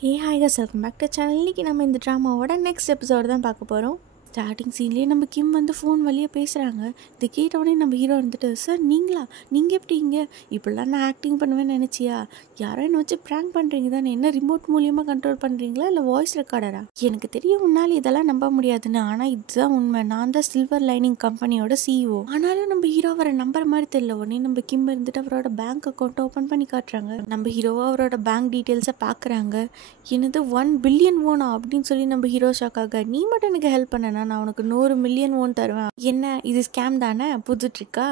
Hey hi guys, welcome back to channel. இன்றைக்கி நம்ம இந்த ட்ராமாவோட நெக்ஸ்ட் எபிசோடு தான் பார்க்க போகிறோம். ஸ்டார்டிங் சீன்லேயே நம்ம கிம் வந்து ஃபோன் வழியாக பேசுகிறாங்க. இதை கேட்டவுடனே நம்ம ஹீரோ வந்துட்டு, சார் நீங்களா, நீங்கள் எப்படி இங்கே, இப்படிலாம் நான் ஆக்டிங் பண்ணுவேன்னு நினச்சியா, யாரோ என்னை வச்சு ப்ராங்க் பண்ணுறீங்க தானே, என்ன ரிமோட் மூலியமாக கண்ட்ரோல் பண்ணுறீங்களா இல்லை வாய்ஸ் ரெக்கார்டரா? எனக்கு தெரியும் உன்னால் இதெல்லாம் நம்ப முடியாதுன்னு, ஆனால் இதுதான் உண்மை, நான் தான் சில்வர் லைனிங் கம்பெனியோட சிஇஓ. ஆனாலும் நம்ம ஹீரோ அவரை நம்புற மாதிரி தெரியல. உடனே நம்ம கிம் இருந்துட்டு அவரோட பேங்க் அக்கௌண்ட்டை ஓப்பன் பண்ணி காட்டுறாங்க. நம்ம ஹீரோவாக அவரோட பேங்க் டீட்டெயில்ஸை பார்க்குறாங்க. என்னது 1 பில்லியன் ஓனா அப்படின்னு சொல்லி நம்ம ஹீரோ ஷாக்காக, நீ மட்டும் எனக்கு ஹெல்ப் பண்ணனா நான் உனக்கு 100 மில்லியன் ஓன் தருவேன். என்ன இது ஸ்கேம் தானே, புது ட்ரிக்கா,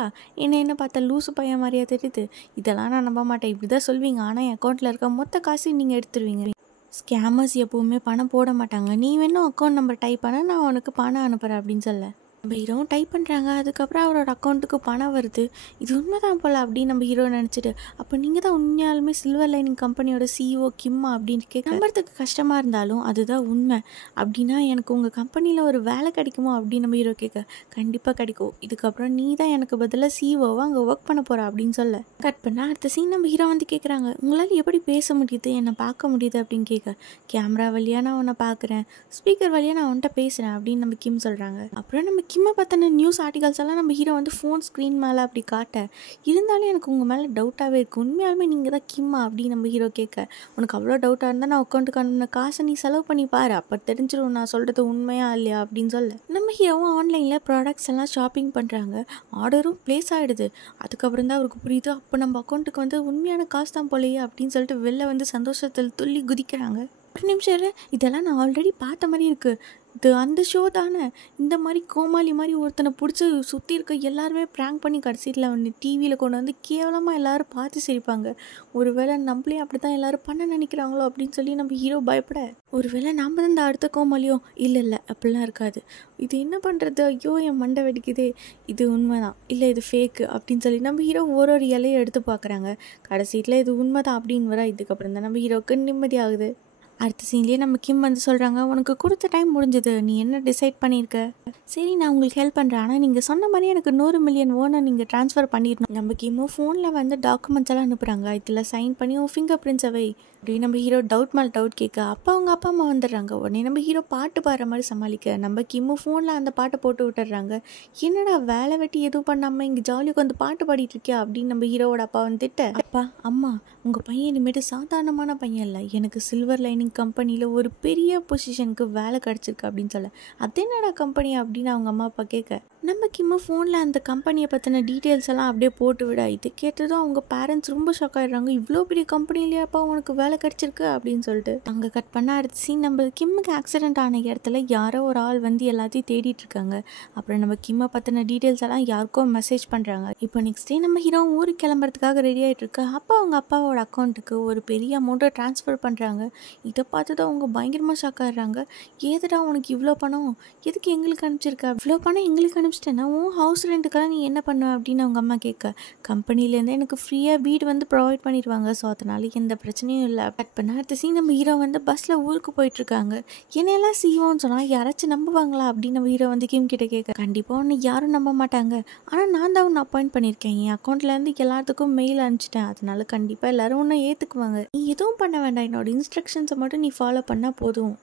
என்ன பார்த்தா லூசு பையன் மாதிரியா தெரியுது, இதெல்லாம் நான் நம்ப மாட்டேன், இப்படி தான் சொல்வீங்க, ஆனால் என் அக்கௌண்ட்டில் இருக்க மொத்த காசையும் நீங்கள் எடுத்துருவீங்க. ஸ்கேமர்ஸ் எப்போவுமே பணம் போட மாட்டாங்க, நீ வேணும் அக்கௌண்ட் நம்பர் டைப் பண்ண, நான் உனக்கு பணம் அனுப்புகிறேன் அப்படின்னு சொல்ல நம்ம ஹீரோ டைப் பண்ணுறாங்க. அதுக்கப்புறம் அவரோட அக்கௌண்ட்டுக்கு பணம் வருது. இது உண்மைதான் போல் அப்படின்னு நம்ம ஹீரோ நினச்சிட்டு, அப்போ நீங்கள் தான் உண்மையாலுமே சில்வர் லைனிங் கம்பெனியோட சிஇஓ கிம்மா அப்படின்னு கேட்க, நம்புறதுக்கு கஷ்டமாக இருந்தாலும் அதுதான் உண்மை. அப்படின்னா எனக்கு உங்கள் கம்பெனியில் ஒரு வேலை கிடைக்குமோ அப்படின்னு நம்ம ஹீரோ கேட்க, கண்டிப்பாக கிடைக்கும், இதுக்கப்புறம் நீ தான் எனக்கு பதிலாக சிஇஓவாக அங்கே ஒர்க் பண்ண போகிற அப்படின்னு சொல்ல கட் பண்ணால் அடுத்த சீன் நம்ம ஹீரோ வந்து கேட்குறாங்க, உங்களால் எப்படி பேச முடியுது, என்னை பார்க்க முடியுது அப்படின்னு கேட்க, கேமரா வழியாக நான் உன்னை பார்க்குறேன், ஸ்பீக்கர் வழியாக நான் உன்கிட்ட பேசுகிறேன் அப்படின்னு நம்ம கிம் சொல்கிறாங்க. அப்புறம் நம்ம கிம்மை பற்றின நியூஸ் ஆர்டிகல்ஸ் எல்லாம் நம்ம ஹீரோ வந்து ஃபோன் ஸ்க்ரீன் மேலே அப்படி காட்ட, இருந்தாலும் எனக்கு உங்கள் மேலே டவுட்டாகவே இருக்குது, உண்மையாலுமே நீங்கள் தான் கிம்மா அப்படின்னு நம்ம ஹீரோ கேட்க, உனக்கு அவ்வளோ டவுட்டாக இருந்தால் நான் அக்கௌண்ட்டுக்கு அனுப்பின காசை நீ செலவு பண்ணி பாரு, அப்போ தெரிஞ்சிடும் நான் சொல்கிறது உண்மையா இல்லையா அப்படின்னு சொல்ல நம்ம ஹீரோவும் ஆன்லைனில் ப்ராடக்ட்ஸ் எல்லாம் ஷாப்பிங் பண்ணுறாங்க. ஆர்டரும் ப்ளேஸ் ஆகிடுது. அதுக்கப்புறம் தான் அவருக்கு புரியுது, அப்போ நம்ம அக்கௌண்ட்டுக்கு வந்து உண்மையான காசு தான் போலையே அப்படின்னு சொல்லிட்டு வெளில வந்து சந்தோஷத்தில் துள்ளி குதிக்கிறாங்க. ஒரு நிமிஷம், இதெல்லாம் நான் ஆல்ரெடி பார்த்த மாதிரி இருக்குது, இது அந்த ஷோ தானே, இந்த மாதிரி கோமாளி மாதிரி ஒருத்தனை பிடிச்சி சுற்றி இருக்க எல்லாருமே ப்ராங்க் பண்ணி கடைசியில் ஒன்று டிவியில் கொண்டு வந்து கேவலமாக எல்லோரும் பார்த்து சிரிப்பாங்க, ஒருவேளை நம்மளே அப்படி தான் எல்லோரும் பண்ண நினைக்கிறாங்களோ அப்படின்னு சொல்லி நம்ம ஹீரோ பயப்பட, ஒருவேளை நம்ம தான் இந்த அடுத்த கோமாளியோ, இல்லை அப்படிலாம் இருக்காது, இது என்ன பண்ணுறது, ஐயோ என் மண்டை வெடிக்குதே, இது உண்மைதான் இல்லை இது ஃபேக்கு அப்படின்னு சொல்லி நம்ம ஹீரோ ஒரு இலையை எடுத்து பார்க்குறாங்க. கடைசியில் இது உண்மைதான் அப்படின்னு வர, இதுக்கப்புறம் தான் நம்ம ஹீரோவுக்கு நிம்மதியாகுது. அடுத்த சீன்லேயே நம்ம கிம் வந்து சொல்கிறாங்க, உனக்கு கொடுத்த டைம் முடிஞ்சது, நீ என்ன டிசைட் பண்ணியிருக்க, சரி நான் உங்களுக்கு ஹெல்ப் பண்ணுறேன், ஆனால் நீங்கள் சொன்ன மாதிரி எனக்கு 100 மில்லியன் ஓனை நீங்கள் ட்ரான்ஸ்ஃபர் பண்ணிடணும். நம்ம கிம்மும் ஃபோனில் வந்து டாக்குமெண்ட்ஸ் எல்லாம் அனுப்புகிறாங்க, இதில் சைன் பண்ணி உன் ஃபிங்கர் பிரிண்ட்ஸை வை அப்படின்னு நம்ம ஹீரோ டவுட் மேலே டவுட் கேட்க, அப்போ அவங்க அப்பா அம்மா வந்துடுறாங்க. உடனே நம்ம ஹீரோ பாட்டு பாடுற மாதிரி சமாளிக்க, நம்ம கிம்மு ஃபோனில் அந்த பாட்டை போட்டு விட்டுடுறாங்க. என்னடா வேலை வெட்டி எதுவும் பண்ணாமல் இங்கே ஜாலியாக வந்து பாட்டு பாடிட்டு இருக்கியா அப்படின்னு நம்ம ஹீரோவோட அப்பா வந்துட்டு, அப்பா அம்மா உங்கள் பையன் இனிமேட்டு சாதாரணமான பையன் இல்லை, எனக்கு சில்வர் லைனிங் கம்பெனியில் ஒரு பெரிய பொசிஷனுக்கு வேலை கிடச்சிருக்கு அப்படின்னு சொல்ல, அது என்னடா கம்பெனி அப்படின்னு அவங்க அம்மா அப்பா கேட்க, நம்ம கிம்மு ஃபோனில் அந்த கம்பெனியை பற்றின டீட்டெயில்ஸ் எல்லாம் அப்படியே போட்டு விட, இது கேட்டதும் அவங்க பேரண்ட்ஸ் ரொம்ப ஷாக் ஆகிடுறாங்க, இவ்வளோ பெரிய கம்பெனிலேயாப்பா உனக்கு வேலை கிடச்சிருக்கு அப்படின்னு சொல்லிட்டு அங்கே கட் பண்ண அடுத்த சீன் நம்ம கிம்முக்கு ஆக்சிடென்ட் ஆன இடத்துல யாரோ ஒரு ஆள் வந்து எல்லாத்தையும் தேடிட்டு இருக்காங்க. அப்புறம் நம்ம கிம்மை பற்றின டீட்டெயில்ஸ் எல்லாம் யாருக்கோ மெசேஜ் பண்ணுறாங்க. இப்போ நெக்ஸ்ட் டே நம்ம ஹீரோ ஊருக்கு கிளம்புறதுக்காக ரெடி ஆகிட்டு இருக்கு. அப்போ அவங்க அப்பாவோட அக்கௌண்ட்டுக்கு ஒரு பெரிய அமௌண்ட்டை ட்ரான்ஸ்ஃபர் பண்ணுறாங்க. இதை பார்த்து தான் அவங்க பயங்கரமாக ஷாக் ஆகிடுறாங்க. ஏதுடா உனக்கு இவ்வளோ பணம், எதுக்கு எங்களுக்கு அனுப்பிச்சிருக்க, இவ்வளோ பணம் எங்களுக்கு அனுப்பிச்சிட்டேன்னா உன் ஹவுஸ் ரெண்ட்டுக்கெல்லாம் நீ என்ன பண்ணுவ அப்படின்னு அவங்க அம்மா கேட்க, கம்பெனிலேருந்து எனக்கு ஃப்ரீயாக வீடு வந்து ப்ரொவைட் பண்ணிடுவாங்க, ஸோ அதனால எந்த பிரச்சனையும் இல்லை. கட் பண்ண அடுத்த சீன் நம்ம ஹீரோ வந்து பஸ்ஸில் ஊருக்கு போயிட்டுருக்காங்க. என்னையெல்லாம் சிஓன்னு சொன்னால் யாராச்சும் நம்புவாங்களா அப்படின்னு நம்ம ஹீரோ வந்து கிம் கிட்ட கேட்க, கண்டிப்பாக ஒன்று யாரும் நம்ப மாட்டாங்க, ஆனால் நான் தான் ஒன்று அப்பாயிண்ட் பண்ணியிருக்கேன், என் அக்கௌண்ட்லேருந்து எல்லாத்துக்கும் மெயில் அனுப்பிச்சிட்டேன், அதனால கண்டிப்பாக எல்லோரும் ஒன்று ஏற்றுக்குவாங்க, நீ எதுவும் பண்ண வேண்டாம், என்னோட இன்ஸ்ட்ரக்ஷன்ஸை மட்டும் நீ ஃபாலோ பண்ணால் போதும்.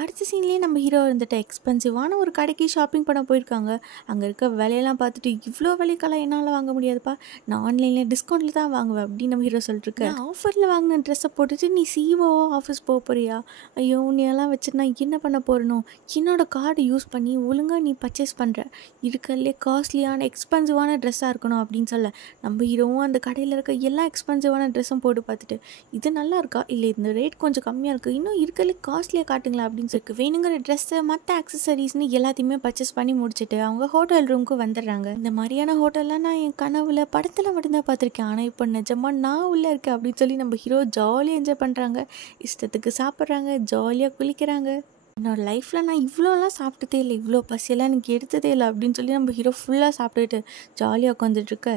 அடுத்த சீன்லேயே நம்ம ஹீரோ இருந்துட்டு எக்ஸ்பென்சிவான ஒரு கடைக்கு ஷாப்பிங் பண்ண போயிருக்காங்க. அங்கே இருக்க விலையெல்லாம் பார்த்துட்டு, இவ்வளோ விலைக்கெல்லாம் என்னால் வாங்க முடியாதுப்பா, நான் ஆன்லைனில் டிஸ்கவுண்ட்டில் தான் வாங்குவேன் அப்படின்னு நம்ம ஹீரோ சொல்லிட்டுருக்கேன். ஆஃபரில் வாங்கின ட்ரெஸ்ஸை போட்டுட்டு நீ சிஓவோ ஆஃபீஸ் போக போறியா, ஐயோ உன்னையெல்லாம் வச்சுட்டு நான் என்ன பண்ண போகிறனோ, என்னோடய கார்டு யூஸ் பண்ணி ஒழுங்காக நீ பர்ச்சேஸ் பண்ணுற, இருக்கிறதுலே காஸ்ட்லியான எக்ஸ்பென்சிவான ட்ரெஸ்ஸாக இருக்கணும் அப்படின்னு சொல்ல, நம்ம ஹீரோவும் அந்த கடையில் இருக்க எல்லா எக்ஸ்பென்சிவான ட்ரெஸ்ஸும் போட்டு பார்த்துட்டு, இது நல்லா இருக்கா, இல்லை இந்த ரேட் கொஞ்சம் கம்மியாக இருக்குது, இன்னும் இருக்கிறதுலே காஸ்ட்லியாக காட்டுங்களா அப்படின்னு இருக்கு, வேணுங்கிற ட்ரெஸ்ஸு மற்ற ஆக்சசரிஸ்னு எல்லாத்தையுமே பர்ச்சேஸ் பண்ணி முடிச்சுட்டு அவங்க ஹோட்டல் ரூமுக்கு வந்துடுறாங்க. இந்த மாதிரியான ஹோட்டல்லாம் நான் என் கனவுல படத்தில் மட்டும்தான் பார்த்துருக்கேன், ஆனால் இப்போ நிஜமாக நான் உள்ளே இருக்கேன் அப்படின்னு சொல்லி நம்ம ஹீரோ ஜாலியாக என்ஜாய் பண்ணுறாங்க. இஷ்டத்துக்கு சாப்பிட்றாங்க, ஜாலியாக குளிக்கிறாங்க. என்னோடய லைஃப்பில் நான் இவ்வளோலாம் சாப்பிட்டதே இல்லை, இவ்வளோ பசியெல்லாம் எனக்கு எடுத்ததே இல்லை அப்படின்னு சொல்லி நம்ம ஹீரோ ஃபுல்லாக சாப்பிட்டுட்டு ஜாலியாக உட்காந்துட்ருக்க,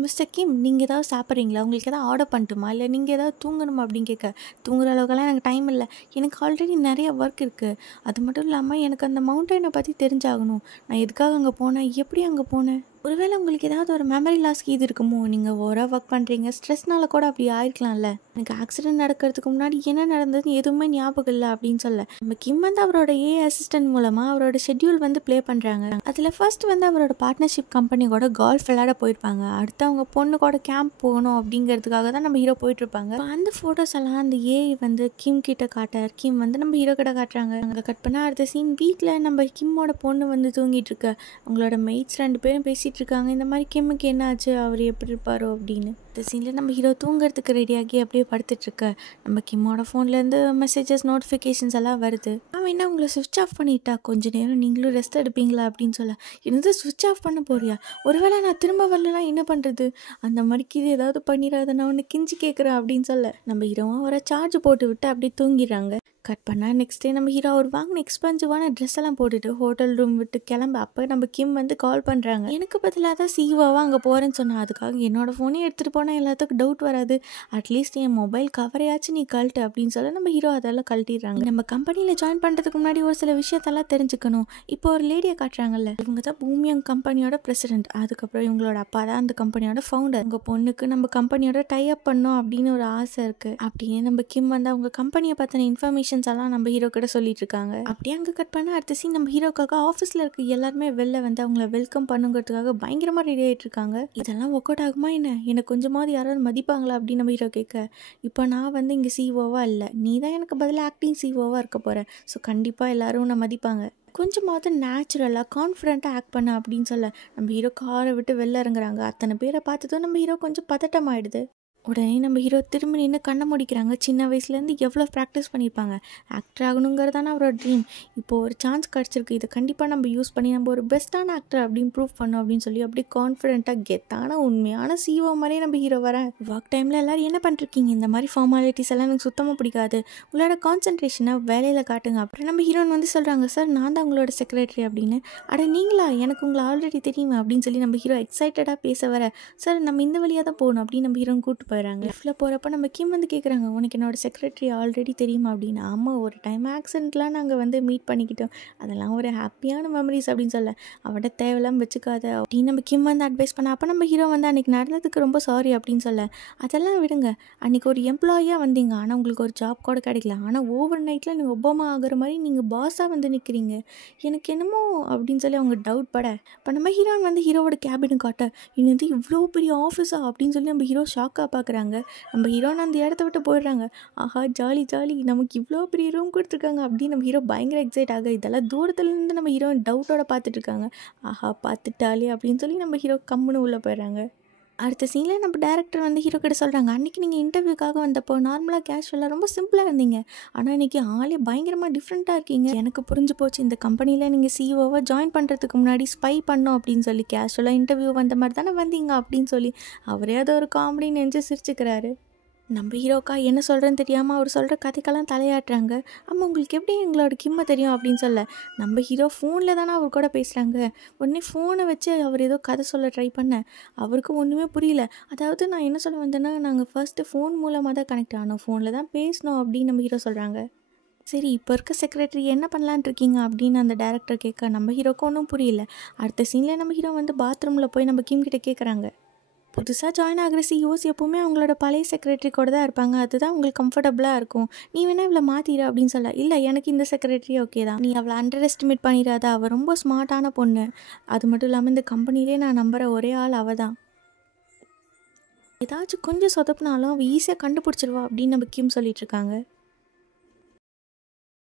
மிஸ்டர் கிம் நீங்கள் ஏதாவது சாப்பிட்றீங்களா, உங்களுக்கு எதாவது ஆர்டர் பண்ணட்டுமா, இல்லை நீங்கள் ஏதாவது தூங்கணுமா அப்படின்னு கேட்க, தூங்குற அளவுக்கெல்லாம் எனக்கு டைம் இல்லை, எனக்கு ஆல்ரெடி நிறைய ஒர்க் இருக்குது, அது மட்டும் இல்லாமல் எனக்கு அந்த மவுண்டனை பற்றி தெரிஞ்சாகணும், நான் எதுக்காக அங்கே போனேன், எப்படி அங்கே போனேன், ஒருவேளை உங்களுக்கு ஏதாவது ஒரு மெமரி லாஸ்க்கு இது இருக்குமோ, நீங்கள் ஓவராக ஒர்க் பண்ணுறீங்க, ஸ்ட்ரெஸ்னால கூட அப்படி ஆயிருக்கலாம்ல. எனக்கு ஆக்சிடென்ட் நடக்கிறதுக்கு முன்னாடி என்ன நடந்ததுன்னு எதுவுமே ஞாபகம் இல்லை அப்படின்னு சொல்ல நம்ம கிம் வந்து அவரோட அசிஸ்டன்ட் மூலமாக அவரோட ஷெட்யூல் வந்து ப்ளே பண்ணுறாங்க. அதில் ஃபர்ஸ்ட் வந்து அவரோட பார்ட்னர்ஷிப் கம்பெனி கூட கால்ஃப் விளையாட போயிருப்பாங்க. அடுத்து அவங்க பொண்ணு கூட கேம்ப் போகணும் அப்படிங்கிறதுக்காக தான் நம்ம ஹீரோ போயிட்டுருப்பாங்க. அந்த ஃபோட்டோஸ் எல்லாம் அந்த வந்து கிம் கிட்ட காட்டார். கிம் வந்து நம்ம ஹீரோ கிட்ட காட்டுறாங்க. அங்கே கட் பண்ணால் அடுத்த சீன் வீட்டில் நம்ம கிம்மோட பொண்ணு வந்து தூங்கிட்டு இருக்க அவங்களோட மெய்ட்ஸ் 2 பேரும் பேசிகிட்டு இருக்காங்க. இந்த மாதிரி கிம்முக்கு என்ன ஆச்சு, அவர் எப்படி இருப்பாரோ அப்படின்னு. இந்த சீனில் நம்ம ஹீரோ தூங்குறதுக்கு ரெடியாகி அப்படியே படுத்துட்ருக்க நம்ம கிம்மோட ஃபோன்லேருந்து மெசேஜஸ் நோட்டிஃபிகேஷன்ஸ் எல்லாம் வருது. அவன் என்ன உங்களை சுவிட்ச் ஆஃப் பண்ணிட்டா, கொஞ்சம் நேரம் நீங்களும் ரெஸ்ட் எடுப்பீங்களா அப்படின்னு சொல்ல, என்னது சுவிட்ச் ஆஃப் பண்ண போறியா, ஒருவேளை நான் திரும்ப வரலனா என்ன பண்ணுறது, அந்த மாதிரிக்கு இது ஏதாவது பண்ணிடாத, நான் ஒன்று கிஞ்சி கேட்குறேன் அப்படின்னு சொல்ல நம்ம ஹீரோவும் அவரை சார்ஜ் போட்டு விட்டு அப்படியே தூங்கிடுறாங்க. கட் பண்ணால் நெக்ஸ்ட் டே நம்ம ஹீரோ அவர் வாங்கின எக்ஸ்பென்சிவான ட்ரெஸ் எல்லாம் போட்டுட்டு ஹோட்டல் ரூம் விட்டு கிளம்ப. அப்போ நம்ம கிம் வந்து கால் பண்ணுறாங்க. எனக்கு பதிலாக தான் சிவாவாக அங்கே போகிறேன்னு சொன்னேன், அதுக்காக என்னோடய ஃபோனே எடுத்துகிட்டு போனால் எல்லாத்துக்கும் டவுட் வராது, அட்லீஸ்ட் என் மொபைல் கவரையாச்சும் நீ கழட்டு அப்படின்னு சொல்ல நம்ம ஹீரோ அதெல்லாம் கழட்டிடுறாங்க. நம்ம கம்பெனியில் ஜாயின் பண்ணுறதுக்கு முன்னாடி ஒரு சில விஷயத்தெல்லாம் தெரிஞ்சுக்கணும். இப்போ ஒரு லேடியை காட்டுறாங்கல்ல, இவங்க தான் பூமியங் கம்பெனியோட பிரசிடென்ட். அதுக்கப்புறம் இவங்களோட அப்பா தான் அந்த கம்பெனியோட ஃபவுண்டர். உங்கள் பொண்ணுக்கு நம்ம கம்பெனியோட டை அப் பண்ணோம் அப்படின்னு ஒரு ஆசை இருக்குது அப்படின்னு நம்ம கிம் வந்து அவங்க கம்பெனியை பற்றின இன்ஃபர்மேஷன்ஸ் எல்லாம் நம்ம ஹீரோ கிட்ட சொல்லிட்டு இருக்காங்க. அப்படியே அங்கே கட் பண்ண அடுத்த சீன் நம்ம ஹீரோக்காக ஆஃபீஸில் இருக்க எல்லாருமே வெளில வந்து அவங்கள வெல்கம் பண்ணுங்கிறதுக்காக பயங்கரமாக ரெடி ஆகிட்டு இருக்காங்க. இதெல்லாம் ஒர்க் அவுட் ஆகுமா என்ன, எனக்கு கொஞ்சமாவது யாராவது மதிப்பாங்களா அப்படின்னு நம்ம ஹீரோ கேட்க, இப்போ நான் வந்து இங்கே சிஓவா இல்லை, நீ தான் எனக்கு பதிலாக ஆக்டிங் சிஓவாக இருக்க போகிறேன், ஸோ கண்டிப்பாக எல்லாரும் உன்னை மதிப்பாங்க, கொஞ்சமாவது நேச்சுரலாக கான்ஃபிடென்ட்டாக ஆக்ட் பண்ண அப்படின்னு சொல்ல நம்ம ஹீரோ காரை விட்டு வெளில இறங்குறாங்க. அத்தனை பேரை பார்த்ததும் நம்ம ஹீரோ கொஞ்சம் பதட்டம் ஆயிடுது. உடனே நம்ம ஹீரோ திரும்பி நின்று கண்ணை முடிக்கிறாங்க. சின்ன வயசுலேருந்து எவ்வளோ ப்ராக்டிஸ் பண்ணியிருப்பாங்க, ஆக்டர் ஆகணுங்கிறது தானே அவரோட ட்ரீம். இப்போது ஒரு சான்ஸ் கிடச்சிருக்கு, இதை கண்டிப்பாக நம்ம யூஸ் பண்ணி நம்ம ஒரு பெஸ்ட்டான ஆக்டர் அப்படின்னு ப்ரூவ் பண்ணோம் அப்படின்னு சொல்லி அப்படியே கான்ஃபிடென்ட்டாக கெத்தான உண்மையான சிஓ மாதிரியே நம்ம ஹீரோ வரேன். ஒர்க் டைமில் எல்லோரும் என்ன பண்ணிருக்கீங்க, இந்த மாதிரி ஃபார்மாலிட்டிஸ் எல்லாம் எனக்கு சுத்தமாக பிடிக்காது, உங்களோட கான்சன்ட்ரேஷனை வேலையில் காட்டுங்க. அப்புறம் நம்ம ஹீரோன் வந்து சொல்கிறாங்க, சார் நான் தான் உங்களோட செக்ரட்டரி அப்படின்னு. அட நீங்களா, எனக்கு உங்களை ஆல்ரெடி தெரியுமா அப்படின்னு சொல்லி நம்ம ஹீரோ எக்ஸைட்டடாக பேச வர, சார் நம்ம இந்த வழியாக தான் போகணும் அப்படின்னு நம்ம ஹீரோன் கூப்பிட்டு போயிடறாங்க. லிஃப்ட்டில் போகிறப்ப நம்ம கிம் வந்து கேட்குறாங்க, உனக்கு என்னோட செக்ரட்டரி ஆல்ரெடி தெரியுமா அப்படின்னு. ஆமாம், ஒரு டைம் ஆக்சிடென்ட்லாம் நாங்கள் வந்து மீட் பண்ணிக்கிட்டோம், அதெல்லாம் ஒரு ஹாப்பியான மெமரிஸ் அப்படின்னு சொல்ல, அவட தேவையில்லாமல் வச்சுக்காத அப்படின்னு நம்ம கிம் வந்து அட்வைஸ் பண்ண. அப்போ நம்ம ஹீரோ வந்து அன்றைக்கி நடந்ததுக்கு ரொம்ப சாரி அப்படின்னு சொல்ல, அதெல்லாம் விடுங்க, அன்றைக்கி ஒரு எம்ப்ளாயியாக வந்தீங்க, ஆனால் உங்களுக்கு ஒரு ஜாப் கூட கிடைக்கல, ஆனால் ஓவர் நைட்டில் நீங்கள் ஒபாமா ஆகிற மாதிரி நீங்கள் பாஸாக வந்து நிற்கிறீங்க, எனக்கு என்னமோ அப்படின்னு சொல்லி அவங்க டவுட் பட. இப்போ நம்ம ஹீரோன் வந்து ஹீரோவோட கேபின் காட்ட, இன்னது இவ்வளோ பெரிய ஆஃபீஸா அப்படின்னு சொல்லி நம்ம ஹீரோ ஷாக்காக பார்க்குறாங்க. நம்ம ஹீரோன்னு அந்த இடத்த விட்டு போயிடுறாங்க. ஆஹா ஜாலி ஜாலி, நமக்கு இவ்வளோ பெரிய ரூம் கொடுத்துருக்காங்க அப்படின்னு நம்ம ஹீரோ பயங்கர எக்ஸைட் ஆக. இதெல்லாம் தூரத்துலேருந்து நம்ம ஹீரோ டவுட்டோட பார்த்துட்டு இருக்காங்க. ஆஹா பார்த்துட்டாலே அப்படின்னு சொல்லி நம்ம ஹீரோ கம்முன்னு உள்ளே போயிடுறாங்க. அடுத்த சீனில் நம்ம டேரக்டர் வந்து ஹீரோ கிட்ட சொல்கிறாங்க, அன்றைக்கி நீங்கள் இன்டர்வியூக்காக வந்தப்போ நார்மலாக கேஷுவலாக ரொம்ப சிம்பிளாக இருந்தீங்க, ஆனால் இன்றைக்கி ஆளே பயங்கரமாக டிஃப்ரெண்ட்டாக இருக்கீங்க, எனக்கு புரிஞ்சு போச்சு, இந்த கம்பெனியில் நீங்கள் சிஓவாக ஜாயின் பண்ணுறதுக்கு முன்னாடி ஸ்பை பண்ணோம் அப்படின்னு சொல்லி கேஷுவலாக இன்டர்வியூ வந்த மாதிரி தானே வந்தீங்க அப்படின்னு சொல்லி அவரே அதை ஒரு காமெடி நெஞ்சு சிரிச்சுக்கிறாரு. நம்ம ஹீரோக்கா என்ன சொல்கிறேன்னு தெரியாமல் அவர் சொல்கிற கதைக்கெல்லாம் தலையாட்டுறாங்க. ஆமாம், உங்களுக்கு எப்படி எங்களோட கிம்மை தெரியும் அப்படின்னு சொல்ல, நம்ம ஹீரோ ஃபோனில் தானே அவர் கூட பேசுகிறாங்க, உடனே ஃபோனை வச்சு அவர் ஏதோ கதை சொல்ல ட்ரை பண்ண, அவருக்கு ஒன்றுமே புரியல. அதாவது நான் என்ன சொல்ல வந்தேன்னா, நாங்கள் ஃபர்ஸ்ட்டு ஃபோன் மூலமாக தான் கனெக்ட் ஆனோம், ஃபோனில் தான் பேசணும் அப்படின்னு நம்ம ஹீரோ சொல்கிறாங்க. சரி, இப்போ இருக்க செக்ரட்டரி என்ன பண்ணலான் இருக்கீங்க அப்படின்னு அந்த டேரக்டர் கேட்க நம்ம ஹீரோக்கு ஒன்றும் புரியல. அடுத்த சீனில் நம்ம ஹீரோ வந்து பாத்ரூமில் போய் நம்ம கிம் கிட்ட கேட்குறாங்க, புதுசாக ஜாயின் ஆகிற சிஓஸ் எப்போவுமே அவங்களோட பழைய செக்ரட்டரி கூட தான் இருப்பாங்க, அதுதான் உங்களுக்கு கம்ஃபர்டபுளாக இருக்கும், நீ வேணால் இவ்வளோ மாற்றிடு அப்படின்னு சொல்ல, இல்லை எனக்கு இந்த செக்ரட்டரி ஓகே தான், நீ அவளை அண்டர் எஸ்டிமேட் பண்ணிடாத, அவள் ரொம்ப ஸ்மார்ட்டான பொண்ணு, அது மட்டும் இல்லாமல் இந்த கம்பெனிலே நான் நம்புகிற ஒரே ஆள் அவள் தான், ஏதாச்சும் கொஞ்சம் சொதப்பினாலும் அவள் ஈஸியாக கண்டுபிடிச்சிருவா அப்படின்னு நம்ம கிம் சொல்லிட்டு இருக்காங்க.